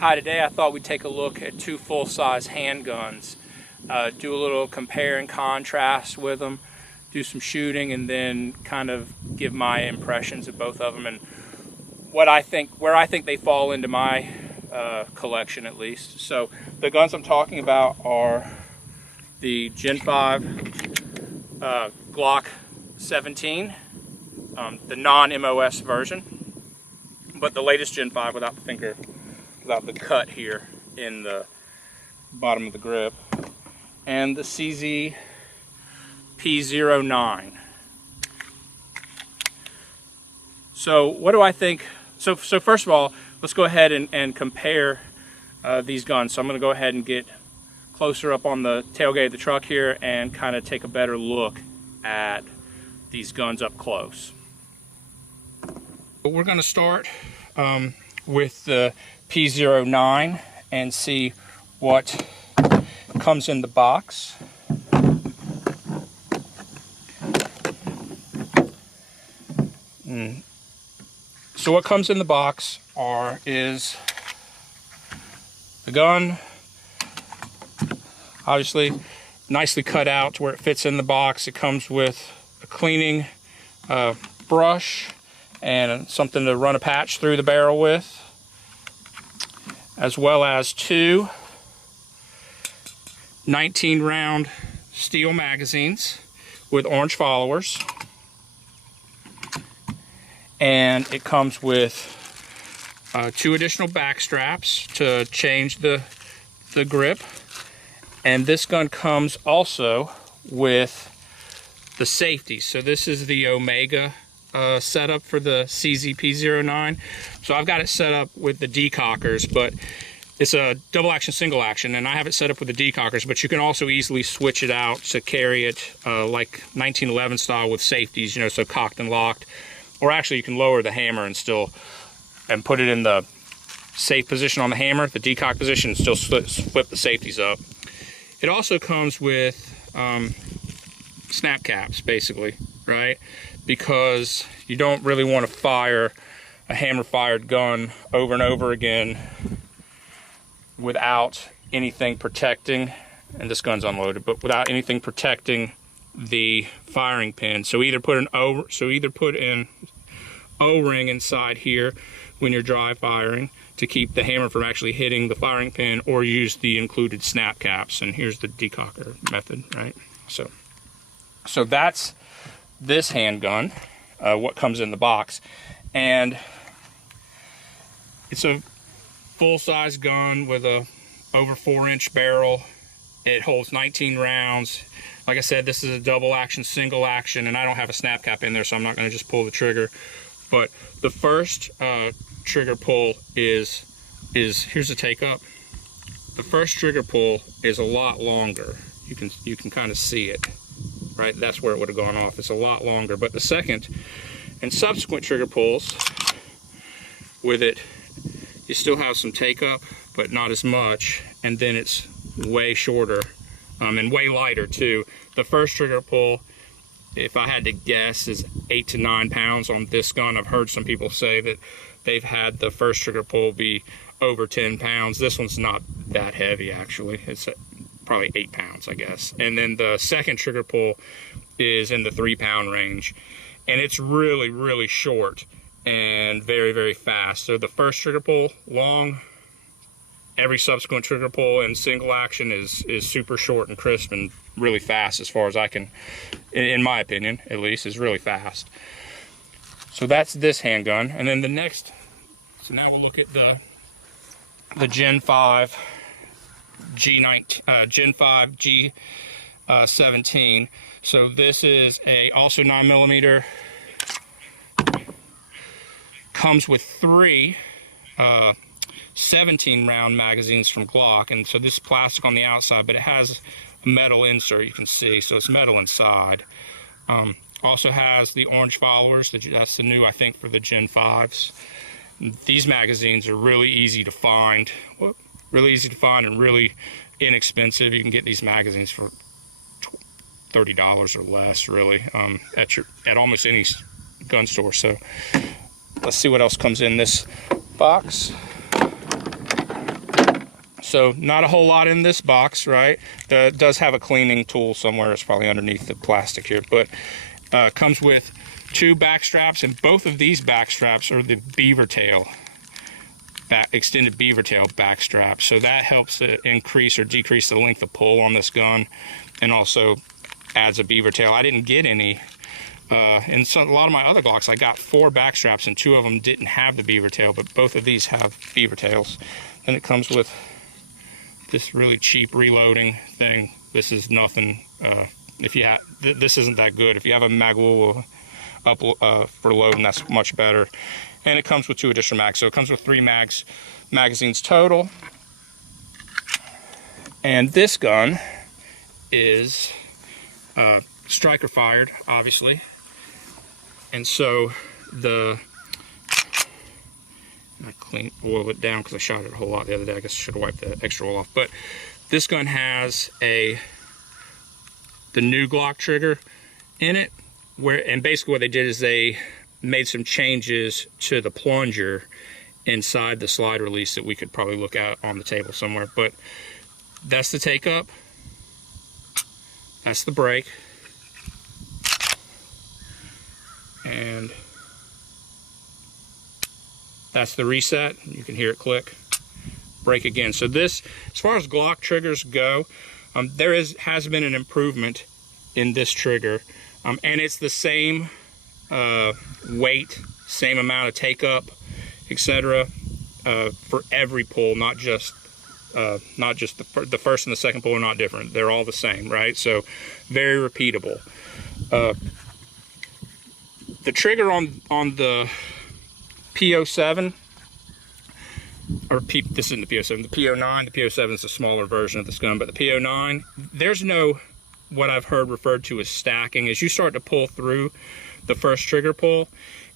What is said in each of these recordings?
Hi, today I thought we'd take a look at two full-size handguns, do a little compare and contrast with them, do some shooting, and then kind of give my impressions of both of them and where I think they fall into my collection, at least. So the guns I'm talking about are the Gen 5 Glock 17, the non-MOS version, but the latest Gen 5 without the cut here in the bottom of the grip, and the CZ P09. So what do I think? So first of all, let's go ahead and compare these guns. So I'm going to go ahead and get closer up on the tailgate of the truck here and kind of take a better look at these guns up close. We're going to start with the P09 and see what comes in the box. So what comes in the box is the gun, obviously nicely cut out to where it fits in the box. It comes with a cleaning brush and something to run a patch through the barrel with, as well as two 19-round steel magazines with orange followers. And it comes with two additional back straps to change the grip. And this gun comes also with the safeties. So this is the Omega setup for the CZ P09. So I've got it set up with the decockers, but it's a double action, single action, and I have it set up with the decockers, but you can also easily switch it out to carry it like 1911 style with safeties, you know, so cocked and locked. Or actually you can lower the hammer and put it in the safe position on the hammer, the decock position, and still flip the safeties up. It also comes with snap caps, basically, right? Because you don't really want to fire a hammer-fired gun over and over again without anything protecting, and this gun's unloaded, but without anything protecting the firing pin. So either put an O-ring inside here when you're dry firing to keep the hammer from actually hitting the firing pin, or use the included snap caps. And here's the decocker method, right? So that's this handgun, what comes in the box. And it's a full-size gun with a over 4-inch barrel. It holds 19 rounds. Like I said, this is a double action, single action, and I don't have a snap cap in there, so I'm not going to just pull the trigger. But the first trigger pull is here's the take up. The first trigger pull is a lot longer. You can kind of see it, right? That's where it would have gone off. It's a lot longer. But the second and subsequent trigger pulls with it, you still have some take up, but not as much, and then it's way shorter and way lighter too. The first trigger pull, if I had to guess, is 8 to 9 pounds on this gun. I've heard some people say that they've had the first trigger pull be over 10 pounds. This one's not that heavy, actually. It's probably 8 pounds, I guess. And then the second trigger pull is in the 3-pound range, and it's really, really short and very, very fast. So the first trigger pull, long. Every subsequent trigger pull in single action is super short and crisp and really fast, as far as I can, in my opinion at least, is really fast. So that's this handgun. And then the next, so now we'll look at the Gen 5 Gen 5 G17. So this is also 9mm. Comes with 3 17-round magazines from Glock, and so this is plastic on the outside, but it has a metal insert, you can see, so it's metal inside. Also has the orange followers. That's the new, I think, for the Gen 5s. These magazines are really easy to find, and really inexpensive. You can get these magazines for $30 or less, really, at almost any gun store. So let's see what else comes in this box. So not a whole lot in this box, right? It does have a cleaning tool somewhere. It's probably underneath the plastic here, but comes with 2 back straps, and both of these back straps are the beaver tail, extended beaver tail back straps. So that helps to increase or decrease the length of pull on this gun, and also adds a beaver tail. I didn't get any. In a lot of my other Glocks, I got 4 back straps, and 2 of them didn't have the beaver tail, but both of these have beaver tails. And it comes with this really cheap reloading thing. This is nothing. If you have, this isn't that good. If you have a magwool up for loading, that's much better. And it comes with 2 additional mags, so it comes with 3 magazines total. And this gun is striker fired, obviously. And so I oil it down because I shot it a whole lot the other day. I guess I should have wiped the extra oil off. But this gun has the new Glock trigger in it, and basically what they did is they made some changes to the plunger inside the slide release that we could probably look at on the table somewhere. But that's the take up. That's the brake. And that's the reset. You can hear it click. Brake again. So this, as far as Glock triggers go, there has been an improvement in this trigger, and it's the same weight, same amount of take up, etc. For every pull, not just the first and the second pull are not different. They're all the same, right? So very repeatable. The trigger on the P07, this isn't the P07, the P09, the P07 is a smaller version of this gun, but the P09, there's no, what I've heard referred to as stacking. As you start to pull through the first trigger pull,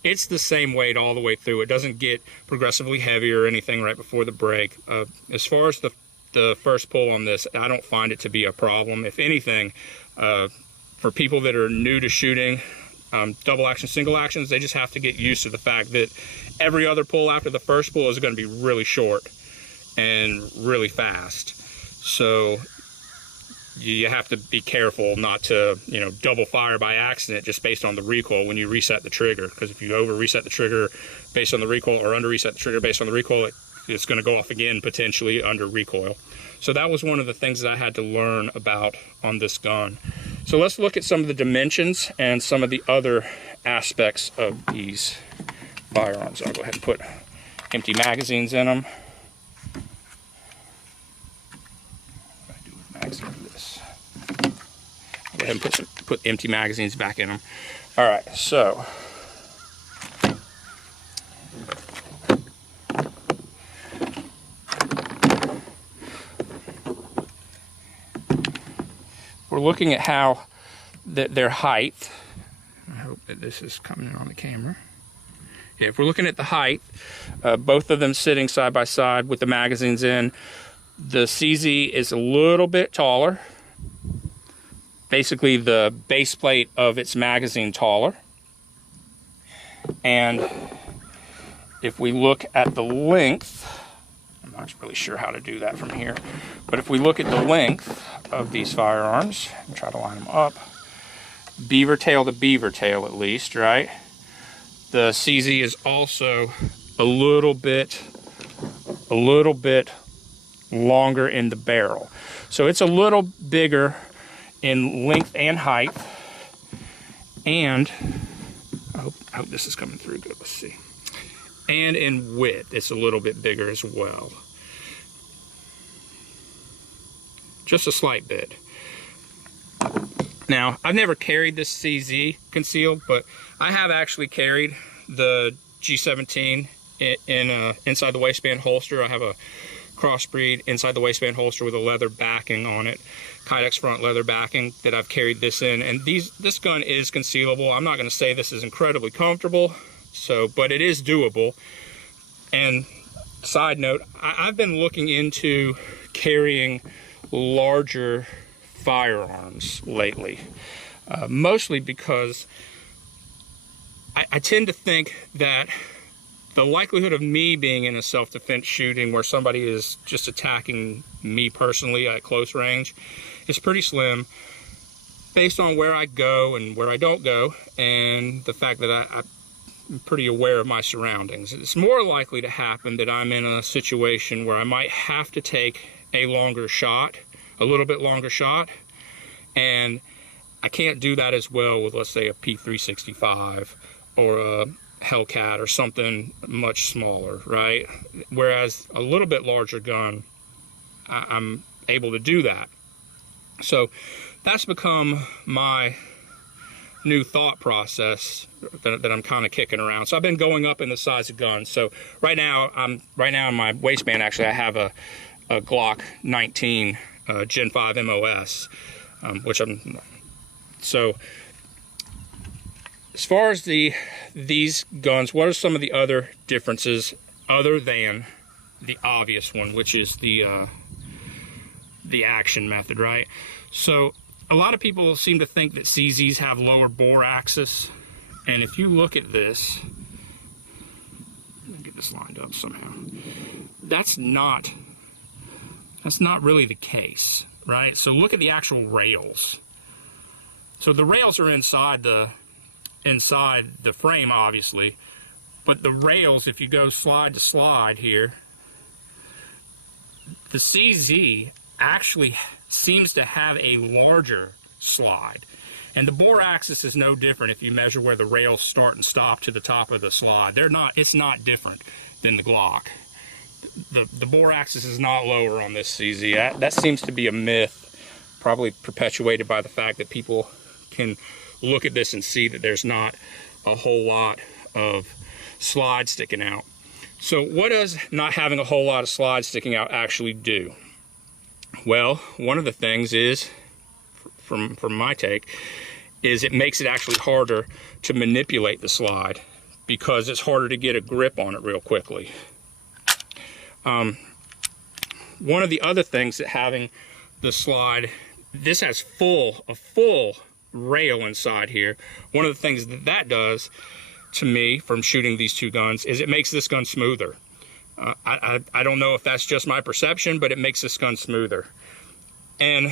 it's the same weight all the way through. It doesn't get progressively heavier or anything right before the break. As far as the first pull on this, I don't find it to be a problem. If anything, for people that are new to shooting double action, single actions, they just have to get used to the fact that every other pull after the first pull is going to be really short and really fast. So you have to be careful not to, double fire by accident just based on the recoil when you reset the trigger. Because if you over reset the trigger based on the recoil, or under reset the trigger based on the recoil, it's going to go off again potentially under recoil. So that was one of the things that I had to learn about on this gun. So let's look at some of the dimensions and some of the other aspects of these firearms. I'll go ahead and put empty magazines in them. What do I do with magazines for this? I'll go ahead and put empty magazines back in them. All right, so we're looking at how their height. I hope that this is coming in on the camera. Yeah, if we're looking at the height, both of them sitting side by side with the magazines in, the CZ is a little bit taller. Basically, the base plate of its magazine taller. And if we look at the length, I'm not really sure how to do that from here, but if we look at the length of these firearms and try to line them up, beaver tail to beaver tail at least, right? The CZ is also a little bit longer in the barrel. So it's a little bigger in length and height, and I hope this is coming through good, let's see. And in width, it's a little bit bigger as well. Just a slight bit. Now, I've never carried this CZ concealed, but I have actually carried the G17 inside the waistband holster. I have a crossbreed inside the waistband holster with a leather backing on it, Kydex front leather backing that I've carried this in. And this gun is concealable. I'm not going to say this is incredibly comfortable, but it is doable. And side note, I've been looking into carrying larger firearms lately, mostly because I tend to think that the likelihood of me being in a self-defense shooting where somebody is just attacking me personally at close range is pretty slim, based on where I go and where I don't go, and the fact that I'm pretty aware of my surroundings. It's more likely to happen that I'm in a situation where I might have to take a longer shot, a little bit longer shot, and I can't do that as well with, let's say, a P365 or a Hellcat or something much smaller, right? Whereas a little bit larger gun, I'm able to do that. So that's become my new thought process that I'm kind of kicking around. So I've been going up in the size of guns. So right now in my waistband, actually, I have a Glock 19 Gen 5 MOS, which I'm. So as far as these guns, what are some of the other differences other than the obvious one, which is the action method, right? So a lot of people seem to think that CZs have lower bore axis, and if you look at this, let me get this lined up somehow. That's not really the case, right? So look at the actual rails. So the rails are inside the frame, obviously, but the rails, if you go slide to slide here, the CZ actually seems to have a larger slide, and the bore axis is no different if you measure where the rails start and stop to the top of the slide. It's not different than the Glock. The bore axis is not lower on this CZ. That seems to be a myth, probably perpetuated by the fact that people can look at this and see that there's not a whole lot of slide sticking out. So what does not having a whole lot of slide sticking out actually do? Well, one of the things is, from my take, is it makes it actually harder to manipulate the slide because it's harder to get a grip on it real quickly. One of the other things that having the slide, this has a full rail inside here. One of the things that does to me from shooting these two guns is it makes this gun smoother. I don't know if that's just my perception, but it makes this gun smoother. And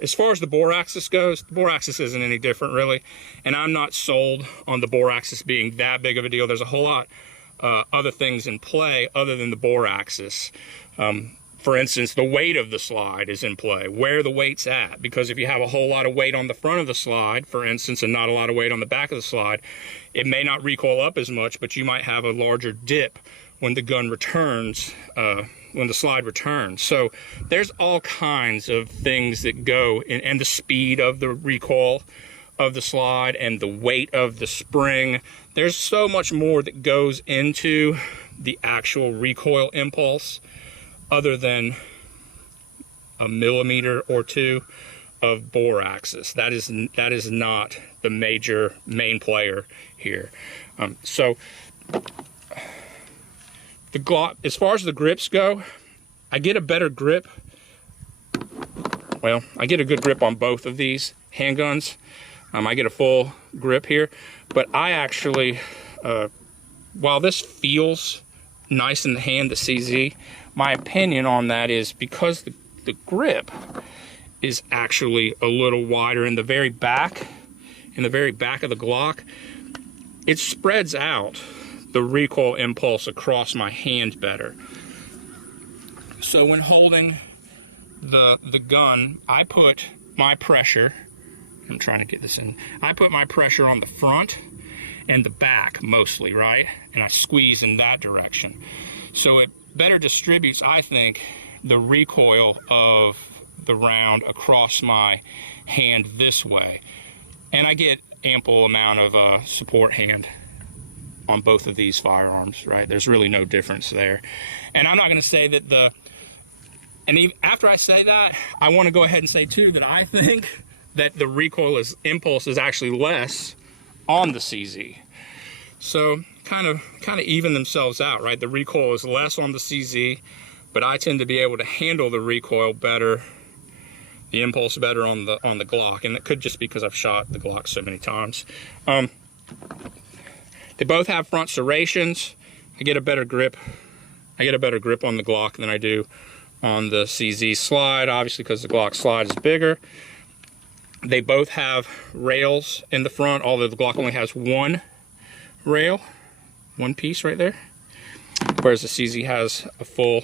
as far as the bore axis goes, the bore axis isn't any different really, and I'm not sold on the bore axis being that big of a deal. There's a whole lot other things in play other than the bore axis. For instance, the weight of the slide is in play, where the weight's at, because if you have a whole lot of weight on the front of the slide, for instance, and not a lot of weight on the back of the slide, it may not recoil up as much, but you might have a larger dip when the gun returns, when the slide returns. So there's all kinds of things that go in, and the speed of the recoil of the slide and the weight of the spring. There's so much more that goes into the actual recoil impulse other than a millimeter or two of bore axis. That is not the main player here. So the Glock, as far as the grips go, I get a better grip. Well, I get a good grip on both of these handguns. I get a full grip here, but I actually, while this feels nice in the hand, the CZ, my opinion on that is because the grip is actually a little wider in the very back, of the Glock, it spreads out the recoil impulse across my hand better. So when holding the gun, I put my pressure, I'm trying to get this in, I put my pressure on the front and the back mostly, right? And I squeeze in that direction. So it better distributes, I think, the recoil of the round across my hand this way. And I get ample amount of support hand on both of these firearms, right? There's really no difference there. And I'm not gonna say that and even after I say that, I wanna go ahead and say too that I think that the recoil impulse is actually less on the CZ. So kind of even themselves out, right? The recoil is less on the CZ, but I tend to be able to handle the recoil better, the impulse better on the Glock, and it could just be because I've shot the Glock so many times. They both have front serrations. I get a better grip. I get a better grip on the Glock than I do on the CZ slide, obviously because the Glock slide is bigger. They both have rails in the front, although the Glock only has one rail, one piece right there, whereas the CZ has a full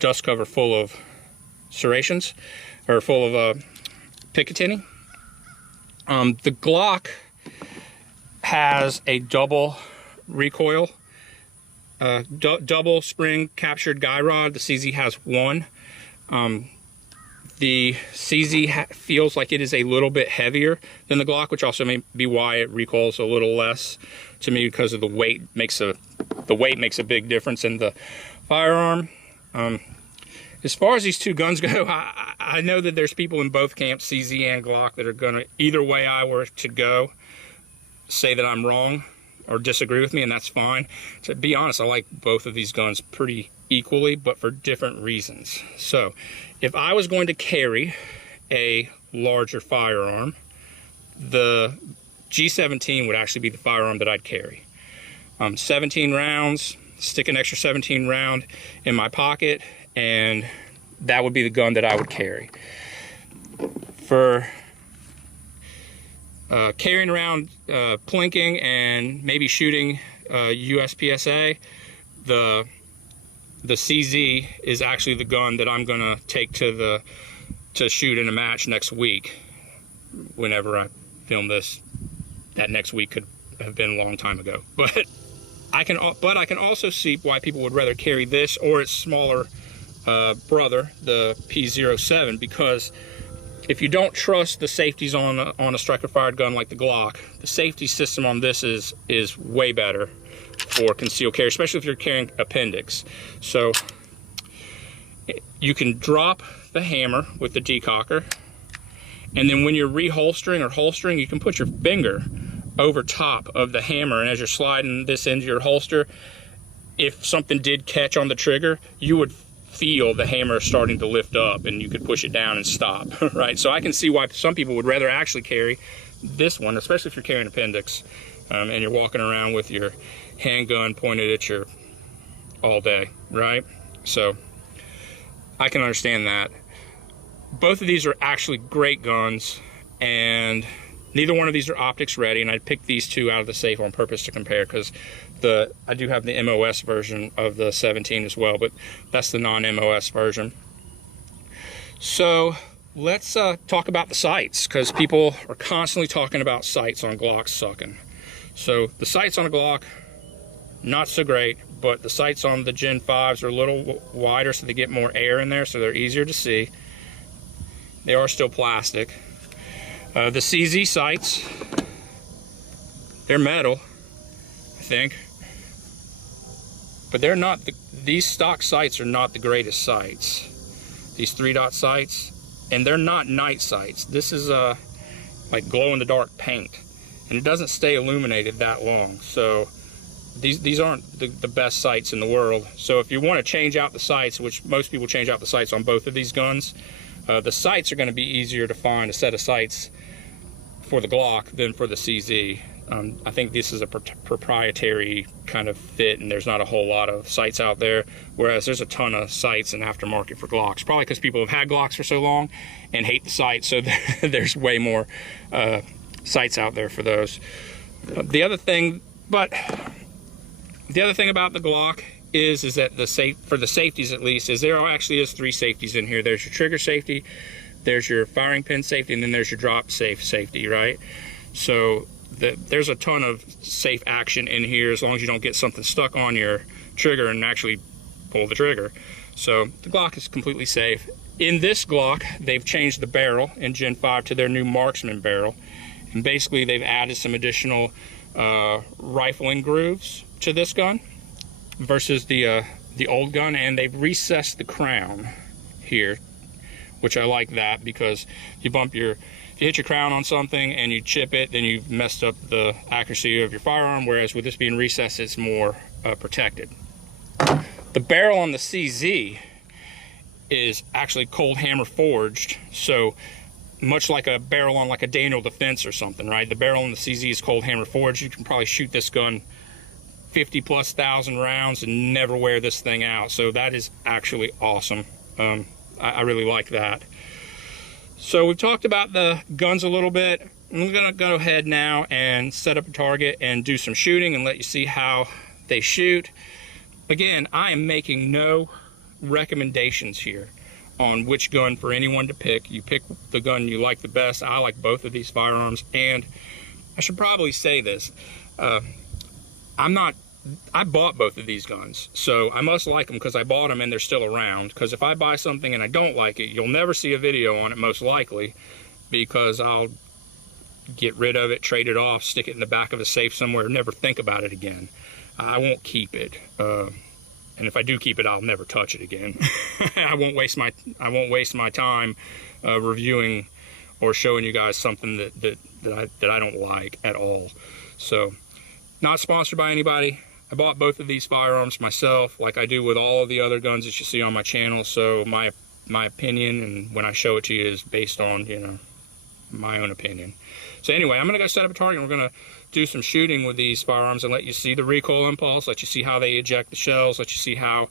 dust cover full of serrations, or full of Picatinny. The Glock has a double recoil, double spring captured guy rod. The CZ has one. The CZ feels like it is a little bit heavier than the Glock, which also may be why it recoils a little less to me, because of the weight makes a big difference in the firearm. As far as these two guns go, I know that there's people in both camps, CZ and Glock, that are gonna, either way I were to go, say that I'm wrong or disagree with me, and that's fine. To be honest, I like both of these guns pretty equally, but for different reasons. So if I was going to carry a larger firearm, the G17 would actually be the firearm that I'd carry. 17 rounds, stick an extra 17 round in my pocket, and that would be the gun that I would carry. For carrying around plinking and maybe shooting USPSA, the CZ is actually the gun that I'm gonna take to shoot in a match next week. Whenever I film this, that next week could have been a long time ago. But I can also see why people would rather carry this or its smaller brother, the P07, because if you don't trust the safeties on a striker fired gun like the Glock, the safety system on this is way better for concealed carry, especially if you're carrying appendix. So you can drop the hammer with the decocker, and then when you're reholstering or holstering, you can put your finger over top of the hammer, and as you're sliding this into your holster, if something did catch on the trigger, you would feel the hammer starting to lift up, and you could push it down and stop, right? So I can see why some people would rather actually carry this one, especially if you're carrying appendix and you're walking around with your handgun pointed at you all day, right? So I can understand that. Both of these are actually great guns, and neither one of these are optics ready, and I picked these two out of the safe on purpose to compare, because I do have the MOS version of the 17 as well, but that's the non-MOS version. So let's talk about the sights, because people are constantly talking about sights on Glocks sucking. So the sights on a Glock, not so great, but the sights on the Gen 5s are a little wider, so they get more air in there, so they're easier to see. They are still plastic. The CZ sights, they're metal, I think, but they're not, these stock sights are not the greatest sights. These 3-dot sights, and they're not night sights. This is like glow-in-the-dark paint, and it doesn't stay illuminated that long. So these aren't the best sights in the world. So if you want to change out the sights, which most people change out the sights on both of these guns, the sights are going to be easier to find, a set of sights for the Glock than for the CZ. I think this is a proprietary kind of fit, and there's not a whole lot of sights out there, whereas there's a ton of sights in aftermarket for Glocks, probably because people have had Glocks for so long and hate the sights, so there's way more sights out there for those. The other thing about the Glock is that for the safeties at least, is there actually is 3 safeties in here. There's your trigger safety, there's your firing pin safety, and then there's your drop safe safety, right? So there's a ton of safe action in here, as long as you don't get something stuck on your trigger and actually pull the trigger. So the Glock is completely safe. In this Glock, they've changed the barrel in Gen 5 to their new Marksman barrel, and basically they've added some additional rifling grooves to this gun versus the old gun, and they've recessed the crown here, which I like that, because if you hit your crown on something and you chip it, then you've messed up the accuracy of your firearm, whereas with this being recessed, it's more protected. The barrel on the CZ is actually cold hammer forged, so much like a barrel on like a Daniel Defense or something, right? The barrel on the CZ is cold hammer forged. You can probably shoot this gun 50+ thousand rounds and never wear this thing out. So that is actually awesome. I really like that. So we've talked about the guns a little bit. I'm gonna go ahead now and set up a target and do some shooting and let you see how they shoot. Again, I am making no recommendations here on which gun for anyone to pick. You pick the gun you like the best. I like both of these firearms, and I should probably say this. I bought both of these guns, so I must like them because I bought them and they're still around. Because if I buy something and I don't like it, you'll never see a video on it, most likely, because I'll get rid of it, trade it off, stick it in the back of a safe somewhere, never think about it again. I won't keep it, and if I do keep it, I'll never touch it again. I won't waste my time reviewing or showing you guys something that I don't like at all. So, not sponsored by anybody. I bought both of these firearms myself, like I do with all of the other guns that you see on my channel. So my opinion, and when I show it to you, is based on, you know, my own opinion. So anyway, I'm gonna go set up a target and we're gonna do some shooting with these firearms and let you see the recoil impulse, let you see how they eject the shells, let you see how,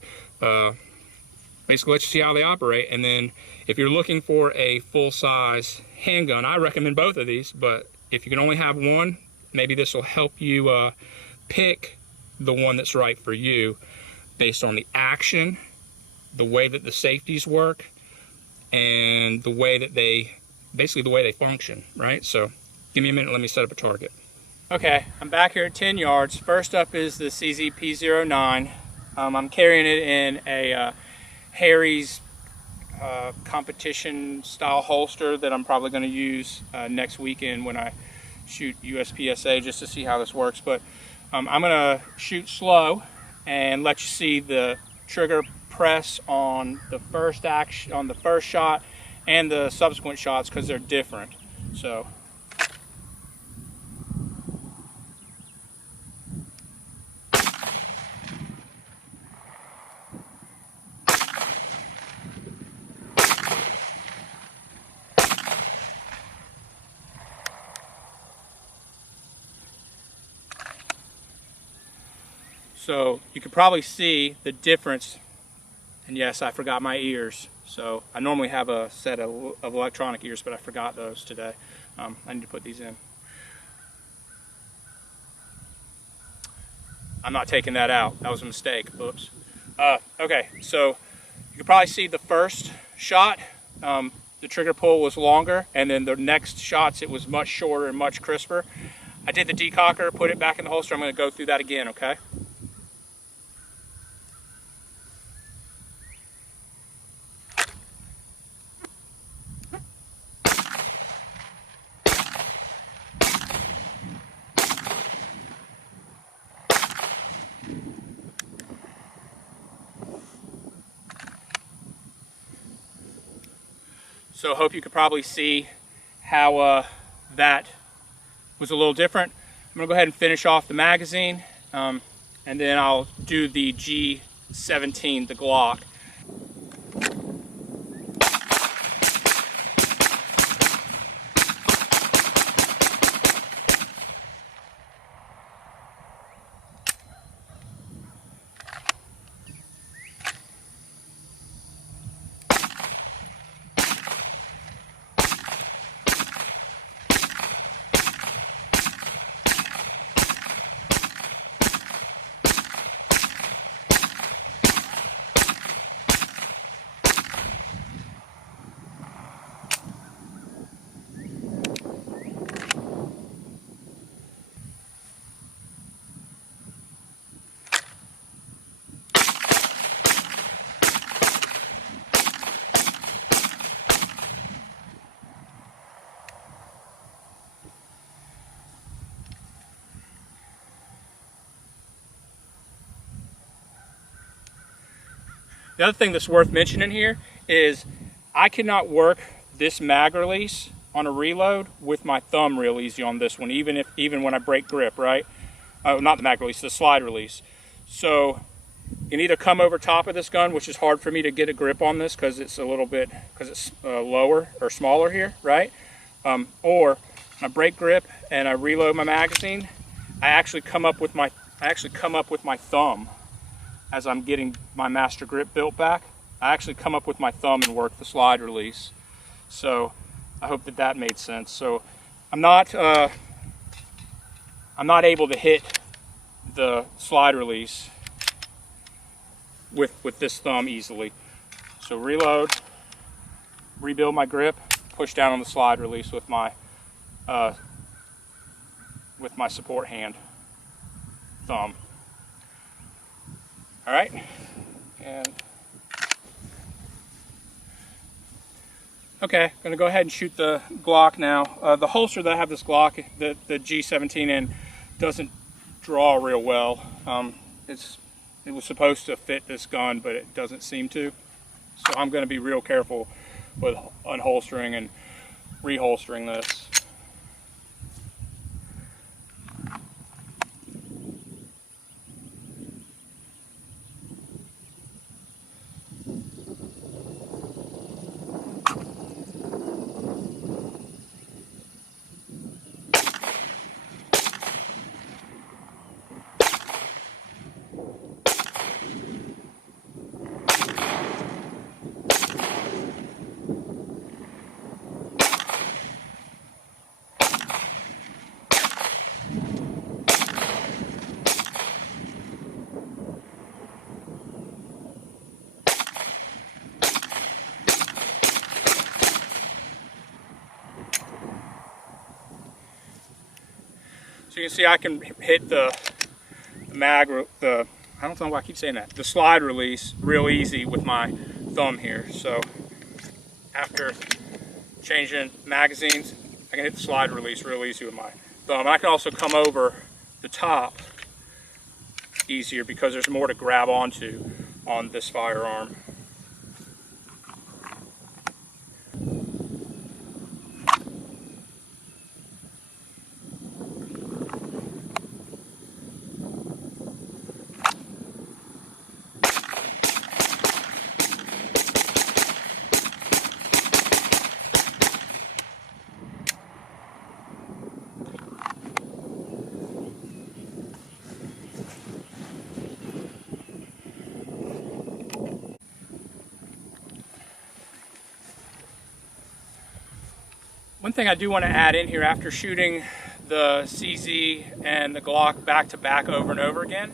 basically let you see how they operate. And then if you're looking for a full-size handgun, I recommend both of these, but if you can only have one, maybe this will help you pick the one that's right for you based on the action, the way that the safeties work, and the way that basically the way they function, right? So give me a minute, let me set up a target. Okay, I'm back here at 10 yards. First up is the CZ P09. I'm carrying it in a Harry's competition style holster that I'm probably going to use next weekend when I shoot USPSA, just to see how this works. But I'm going to shoot slow and let you see the trigger press on the first shot and the subsequent shots, because they're different. So you can probably see the difference. And yes, I forgot my ears. So I normally have a set of electronic ears, but I forgot those today. I need to put these in. I'm not taking that out. That was a mistake. Oops. Okay, so you can probably see the first shot. The trigger pull was longer, and then the next shots it was much shorter and much crisper. I did the decocker, put it back in the holster. I'm going to go through that again, okay? So I hope you could probably see how that was a little different. I'm going to go ahead and finish off the magazine, and then I'll do the G17, the Glock. The other thing that's worth mentioning here is I cannot work this mag release on a reload with my thumb real easy on this one, even when I break grip, right? Not the mag release, the slide release. So you need to come over top of this gun, which is hard for me to get a grip on this because it's lower or smaller here, right? Or I break grip and I reload my magazine, I actually come up with my I actually come up with my thumb as I'm getting my master grip built back. I actually come up with my thumb and work the slide release. So I hope that that made sense. So I'm not able to hit the slide release with this thumb easily. So reload, rebuild my grip, push down on the slide release with my support hand thumb. All right, and okay, I'm gonna go ahead and shoot the Glock now. The holster that I have this Glock, the G17 in, doesn't draw real well. It was supposed to fit this gun, but it doesn't seem to. So I'm going to be real careful with unholstering and reholstering this. So you can see I can hit the mag, I don't know why I keep saying that, the slide release real easy with my thumb here. So after changing magazines, I can hit the slide release real easy with my thumb. I can also come over the top easier because there's more to grab onto on this firearm. One thing I do want to add in here after shooting the CZ and the Glock back to back over and over again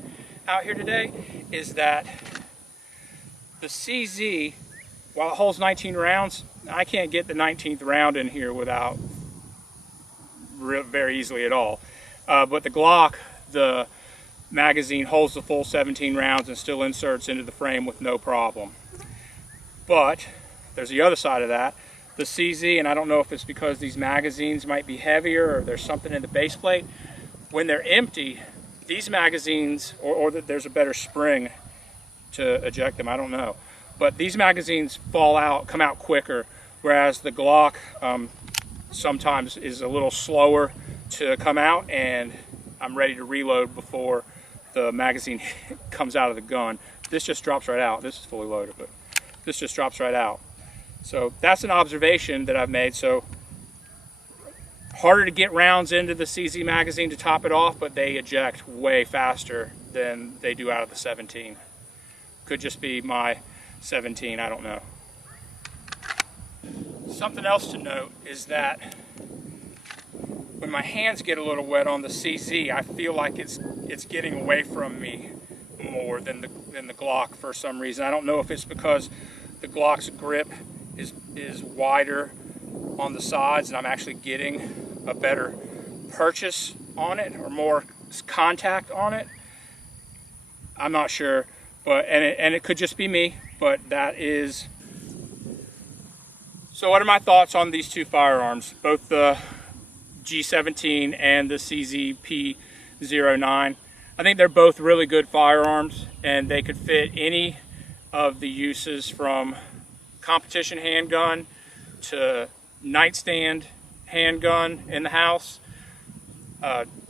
out here today is that the CZ, while it holds 19 rounds, I can't get the 19th round in here without very easily at all. But the Glock, the magazine holds the full 17 rounds and still inserts into the frame with no problem. But there's the other side of that. The CZ, and I don't know if it's because these magazines might be heavier or there's something in the base plate, when they're empty, these magazines, or that there's a better spring to eject them, I don't know. But these magazines fall out, come out quicker, whereas the Glock sometimes is a little slower to come out, and I'm ready to reload before the magazine comes out of the gun. This just drops right out. This is fully loaded, but this just drops right out. So that's an observation that I've made. So harder to get rounds into the CZ magazine to top it off, but they eject way faster than they do out of the 17. Could just be my 17, I don't know. Something else to note is that when my hands get a little wet on the CZ, I feel like it's getting away from me more than the Glock for some reason. I don't know if it's because the Glock's grip is wider on the sides and I'm actually getting a better purchase on it or more contact on it. I'm not sure, but and it could just be me, but that is. So what are my thoughts on these two firearms, both the G17 and the CZ P09? I think they're both really good firearms and they could fit any of the uses from competition handgun to nightstand handgun in the house.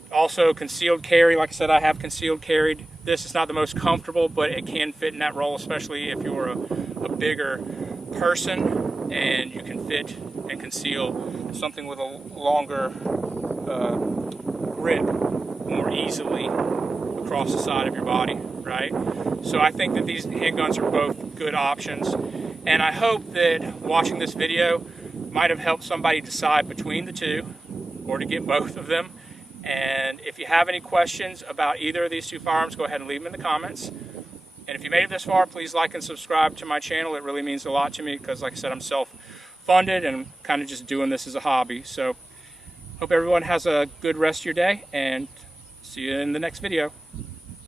Also concealed carry, like I said, I have concealed carried. This is not the most comfortable, but it can fit in that role, especially if you're a bigger person and you can fit and conceal something with a longer grip more easily across the side of your body, right? So I think that these handguns are both good options, and I hope that watching this video might have helped somebody decide between the two or to get both of them. And if you have any questions about either of these two firearms, go ahead and leave them in the comments. And if you made it this far, please like and subscribe to my channel. It really means a lot to me because, like I said, I'm self-funded and I'm kind of just doing this as a hobby. So hope everyone has a good rest of your day, and see you in the next video.